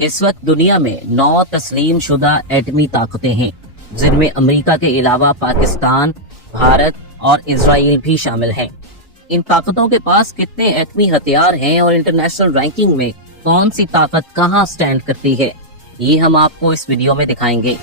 इस वक्त दुनिया में 9 तस्लीम शुदा एटमी ताकतें हैं, जिनमें अमेरिका के अलावा पाकिस्तान, भारत और इजराइल भी शामिल हैं। इन ताकतों के पास कितने एटमी हथियार हैं और इंटरनेशनल रैंकिंग में कौन सी ताकत कहां स्टैंड करती है, ये हम आपको इस वीडियो में दिखाएंगे।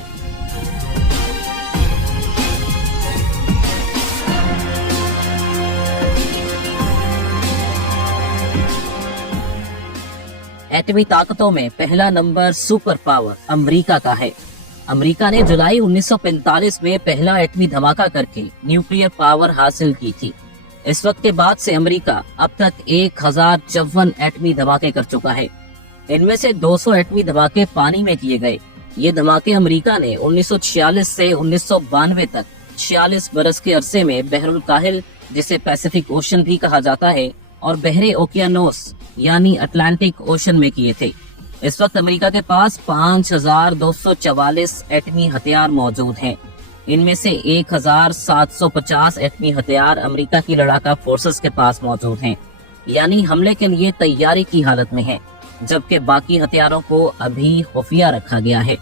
एटमी ताकतों में पहला नंबर सुपर पावर अमेरिका का है। अमेरिका ने जुलाई 1945 में पहला एटमी धमाका करके न्यूक्लियर पावर हासिल की थी। इस वक्त के बाद से अमेरिका अब तक 1054 एटमी धमाके कर चुका है। इनमें से 200 एटमी धमाके पानी में किए गए। ये धमाके अमेरिका ने 1946 से 1992 तक 46 बरस के अरसे में बहरुल काहिल, जिसे पैसिफिक ओशन भी कहा जाता है, और बहरे ओकियानोस यानी अटलांटिक ओशन में किए थे। इस वक्त अमेरिका के पास 5244 एटमी हथियार मौजूद हैं। इनमें से 1750 एटमी हथियार अमेरिका की लड़ाका फोर्सेस के पास मौजूद हैं, यानी हमले के लिए तैयारी की हालत में है, जबकि बाकी हथियारों को अभी खुफिया रखा गया है।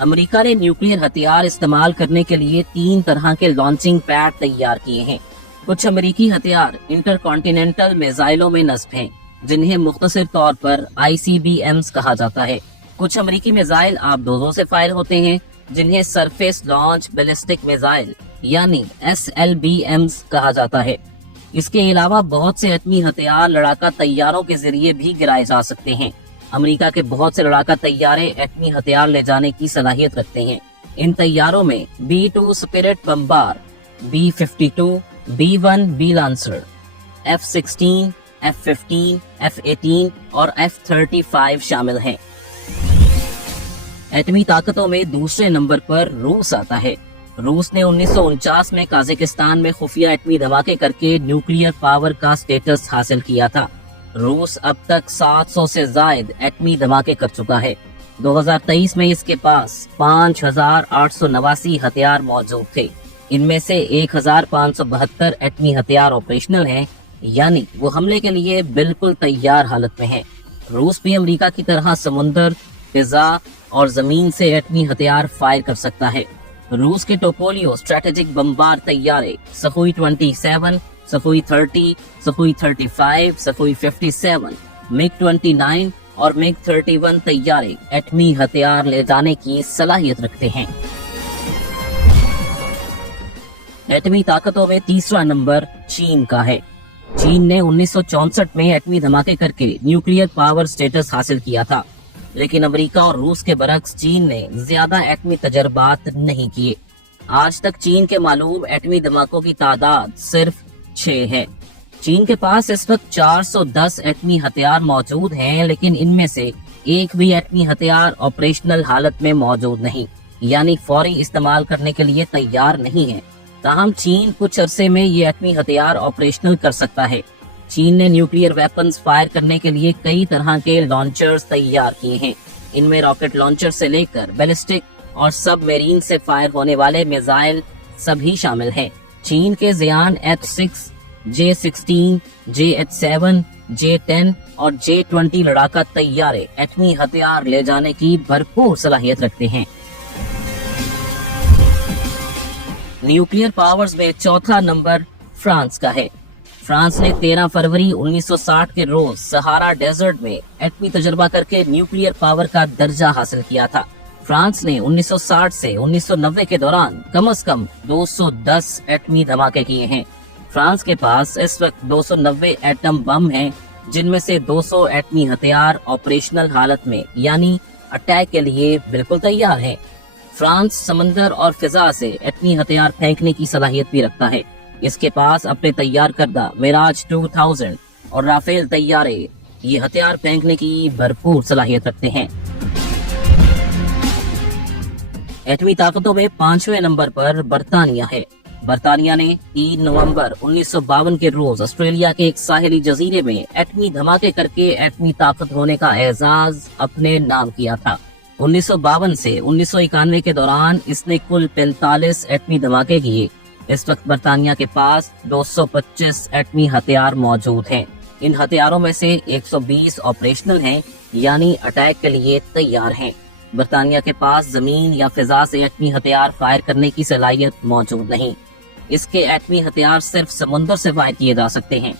अमेरिका ने न्यूक्लियर हथियार इस्तेमाल करने के लिए 3 तरह के लॉन्चिंग पैड तैयार किए हैं। कुछ अमेरिकी हथियार इंटरकॉन्टिनेंटल मिसाइलों में नस्ब हैं, जिन्हें मुख्तसर तौर पर ICBMs कहा जाता है। कुछ अमेरिकी मिसाइल आबदोजों से फायर होते हैं, जिन्हें सरफेस लॉन्च बैलिस्टिक मिसाइल यानी SLBMs कहा जाता है। इसके अलावा बहुत से एटमी हथियार लड़ाका तैयारों के जरिए भी गिराए जा सकते हैं। अमेरिका के बहुत से लड़ाका तैयारे एटमी हथियार ले जाने की सलाहियत रखते हैं। इन तैयारों में B-2 spirit bomber, B-52, B-1 B lancer, F-16, F-15, F-18 और F-35 शामिल हैं। एटमी ताकतों में दूसरे नंबर पर रूस आता है। रूस ने 1949 में काजाकिस्तान में खुफिया एटमी धमाके करके न्यूक्लियर पावर का स्टेटस हासिल किया था। रूस अब तक 700 से ज्यादा एटमी धमाके कर चुका है। 2023 में इसके पास 5889 हथियार मौजूद थे। इनमें से 1572 एटमी हथियार ऑपरेशनल हैं, यानी वो हमले के लिए बिल्कुल तैयार हालत में है। रूस भी अमेरिका की तरह समुंदर, फिजा और जमीन से एटमी हथियार फायर कर सकता है। रूस के टोपोलियो स्ट्रेटेजिक बम्बार तैयारे सखोई 27, सखोई 30, सखोई 35, सखोई 57, MiG-29 और MiG-31 तैयारे एटमी हथियार ले जाने की सलाहियत रखते हैं। एटमी ताकतों में तीसरा नंबर चीन का है। चीन ने 1964 में एटमी धमाके करके न्यूक्लियर पावर स्टेटस हासिल किया था, लेकिन अमेरिका और रूस के बरक्स चीन ने ज्यादा एटमी तजर्बात नहीं किए। आज तक चीन के मालूम एटमी धमाकों की तादाद सिर्फ 6 है। चीन के पास इस वक्त 410 एटमी हथियार मौजूद हैं, लेकिन इनमें से एक भी एटमी हथियार ऑपरेशनल हालत में मौजूद नहीं, यानी फौरी इस्तेमाल करने के लिए तैयार नहीं है। ताहम चीन कुछ अरसे में ये एटमी हथियार ऑपरेशनल कर सकता है। चीन ने न्यूक्लियर वेपन्स फायर करने के लिए कई तरह के लॉन्चर्स तैयार किए हैं। इनमें रॉकेट लॉन्चर से लेकर बैलिस्टिक और सबमरीन से फायर होने वाले मिसाइल सभी शामिल हैं। चीन के जियान H-6, J-16, J-7, J-10 और J-20 लड़ाका तैयारे एटमी हथियार ले जाने की भरपूर सलाहियत रखते हैं। न्यूक्लियर पावर्स में चौथा नंबर फ्रांस का है। फ्रांस ने 13 फरवरी 1960 के रोज सहारा डेजर्ट में एटमी तजर्बा करके न्यूक्लियर पावर का दर्जा हासिल किया था। फ्रांस ने 1960 से 1990 के दौरान कम से कम 210 एटमी धमाके किए हैं। फ्रांस के पास इस वक्त 290 एटम बम हैं, जिनमें से 200 एटमी हथियार ऑपरेशनल हालत में यानी अटैक के लिए बिल्कुल तैयार हैं। फ्रांस समंदर और फिजा से एटमी हथियार फेंकने की सलाहियत भी रखता है। इसके पास अपने तैयार करदा मिराज 2000 और राफेल तैयारे ये हथियार फेंकने की भरपूर सलाहियत रखते हैं। एटमी ताकतों में 5वें नंबर पर बरतानिया है। बरतानिया ने 3 नवंबर 1952 के रोज ऑस्ट्रेलिया के एक साहिली जजीरे में एटमी धमाके करके एटमी ताकत होने का एजाज अपने नाम किया था। 1952 से 1991 के दौरान इसने कुल 45 एटमी धमाके किए। इस वक्त बरतानिया के पास 225 एटमी हथियार मौजूद हैं। इन हथियारों में से 120 ऑपरेशनल हैं, यानी अटैक के लिए तैयार हैं। बरतानिया के पास जमीन या फिजा से एटमी हथियार फायर करने की सलाहियत मौजूद नहीं। इसके एटमी हथियार सिर्फ समुद्र से फायर किए जा सकते हैं।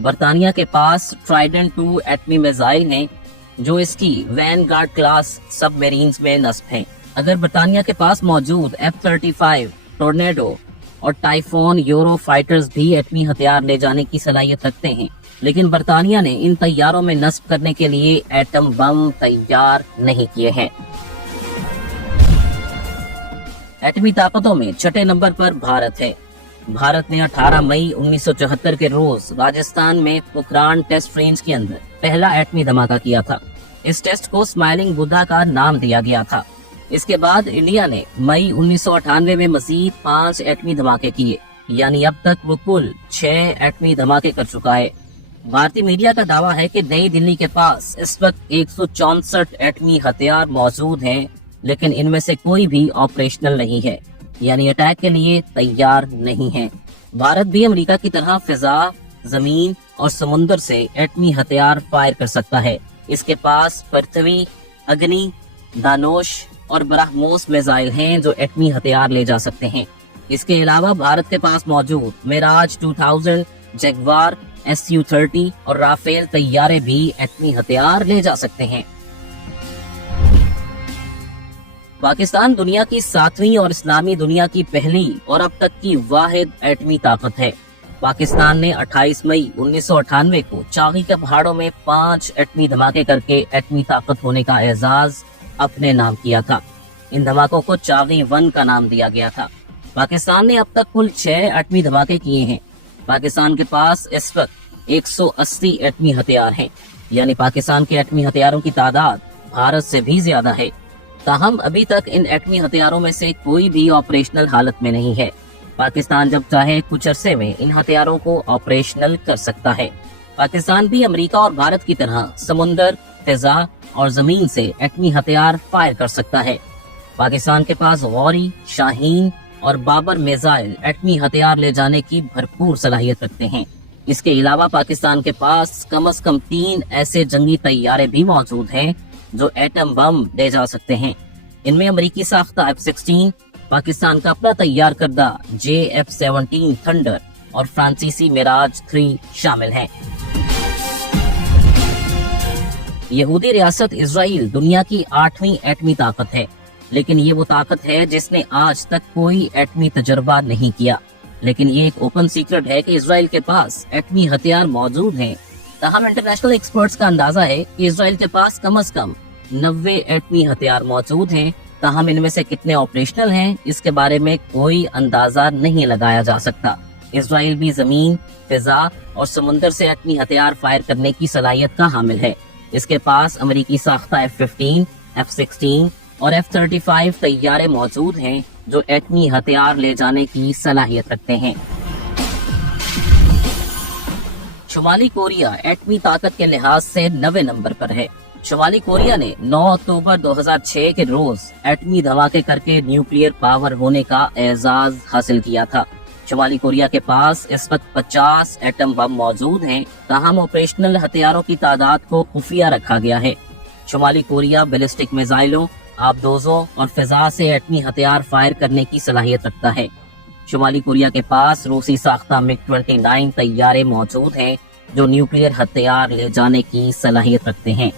बरतानिया के पास ट्राइडेंट 2 एटमी मिसाइल हैं, जो इसकी वैनगार्ड क्लास सबमरीन्स में नस्ब हैं। अगर बरतानिया के पास मौजूद F-35 टोर्नेडो और टाइफोन यूरो फाइटर्स भी एटमी हथियार ले जाने की सलाहियत रखते हैं, लेकिन बरतानिया ने इन तैयारों में नस्ब करने के लिए एटम बम तैयार नहीं किए हैं। एटमी ताकतों में छठे नंबर पर भारत है। भारत ने 18 मई 1974 के रोज राजस्थान में पोखरान टेस्ट रेंज के अंदर पहला एटमी धमाका किया था। इस टेस्ट को स्माइलिंग बुद्धा का नाम दिया गया था। इसके बाद इंडिया ने मई 1998 में मजीद 5 एटमी धमाके किए, यानी अब तक वो कुल 6 एटमी धमाके कर चुका है। भारतीय मीडिया का दावा है कि नई दिल्ली के पास इस वक्त 164 एटमी हथियार मौजूद हैं, लेकिन इनमें से कोई भी ऑपरेशनल नहीं है, यानी अटैक के लिए तैयार नहीं है। भारत भी अमेरिका की तरह फिजा, जमीन और समुद्र से एटमी हथियार फायर कर सकता है। इसके पास पृथ्वी, अग्नि, दानोश और ब्रह्मोस मिसाइल हैं जो एटमी हथियार ले जा सकते हैं। इसके अलावा भारत के पास मौजूद मिराज 2000, जगवार, Su-30 और राफेल तैयारे भी एटमी हथियार ले जा सकते हैं। पाकिस्तान दुनिया की 7वीं और इस्लामी दुनिया की पहली और अब तक की वाहिद एटमी ताकत है। पाकिस्तान ने 28 मई 1998 को चागी के पहाड़ों में 5 एटमी धमाके करके एटमी ताकत होने का एजाज अपने नाम किया था। इन धमाकों को चागी 1 का नाम दिया गया था। पाकिस्तान ने अब तक कुल 6 एटमी धमाके किए हैं। पाकिस्तान के पास इस वक्त 180 एटमी हथियार हैं, यानी पाकिस्तान के एटमी हथियारों की तादाद भारत से भी ज्यादा है। ताहम अभी तक इन एटमी हथियारों में से कोई भी ऑपरेशनल हालत में नहीं है। पाकिस्तान जब चाहे कुछ अरसे में इन हथियारों को ऑपरेशनल कर सकता है। पाकिस्तान भी अमेरिका और भारत की तरह समुंदर, फिजा और जमीन से एटमी हथियार फायर कर सकता है। पाकिस्तान के पास गौरी, शाहीन और बाबर मिसाइल एटमी हथियार ले जाने की भरपूर सलाहियत रखते हैं। इसके अलावा पाकिस्तान के पास से कम 3 ऐसे जंगी तैयारे भी मौजूद हैं जो एटम बम ले जा सकते हैं। इनमें अमेरिकी साख्ता F-16, पाकिस्तान का अपना तैयार करदा JF-17 थंडर और फ्रांसीसी मिराज 3 शामिल हैं। यहूदी रियासत इजराइल दुनिया की 8वीं एटमी ताकत है, लेकिन ये वो ताकत है जिसने आज तक कोई एटमी तजर्बा नहीं किया। लेकिन ये एक ओपन सीक्रेट है कि इजराइल के पास एटमी हथियार मौजूद हैं। ताहम इंटरनेशनल एक्सपर्ट्स का अंदाजा है कि इजराइल के पास कम से कम 90 एटमी हथियार मौजूद हैं। ताहम इनमें से कितने ऑपरेशनल हैं, इसके बारे में कोई अंदाजा नहीं लगाया जा सकता। इजराइल भी जमीन, फिजा और समुद्र से एटमी हथियार फायर करने की सलाहियत का हामिल है। इसके पास अमेरिकी साख्ता F-15, F-16 और F-35 तैयारे मौजूद हैं जो एटमी हथियार ले जाने की सलाहियत रखते हैं। शुमाली कोरिया एटमी ताकत के लिहाज से 9वें नंबर पर है। शुमाली कोरिया ने 9 अक्टूबर 2006 के रोज एटमी धमाके करके न्यूक्लियर पावर होने का एजाज हासिल किया था। शुमाली कोरिया के पास इस वक्त 50 एटम बम मौजूद हैं। ताहम ऑपरेशनल हथियारों की तादाद को खुफिया रखा गया है। शुमाली कोरिया बैलिस्टिक मिसाइलों, आबदोजों और फिजा से एटमी हथियार फायर करने की सलाहियत रखता है। शुमाली कोरिया के पास रूसी साख्ता MiG-29 तैयारे मौजूद हैं जो न्यूक्लियर हथियार ले जाने की सलाहियत रखते हैं।